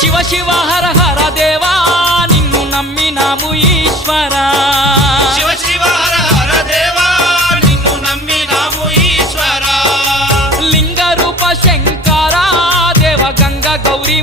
శివ శివ హర హర దేవా నిన్ను నమ్మినాము ఈశ్వరా శివ శివ హర హర దేవా నిన్ను నమ్మినాము ఈశ్వరా లింగ రూప శంకరా దేవ గంగ గౌరీ